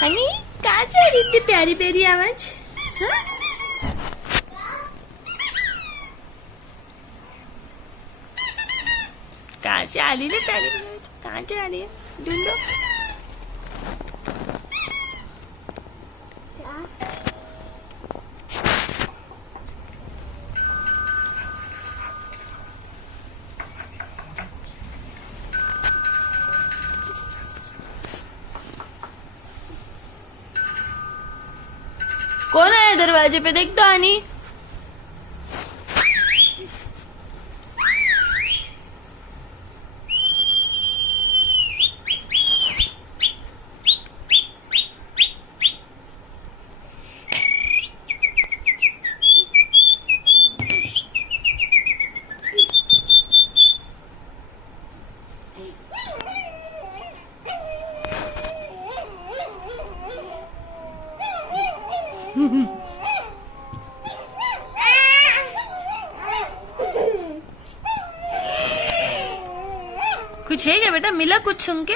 हनी कहाँ जा रही इतनी प्यारी प्यारी आवाज? हाँ? कहाँ से आ रही है प्यारी प्यारी? कहाँ से आ रही है? ढूंढो। कौन आया दरवाजे पे? देख तो आनी। कुछ है क्या बेटा? मिला कुछ सुन के?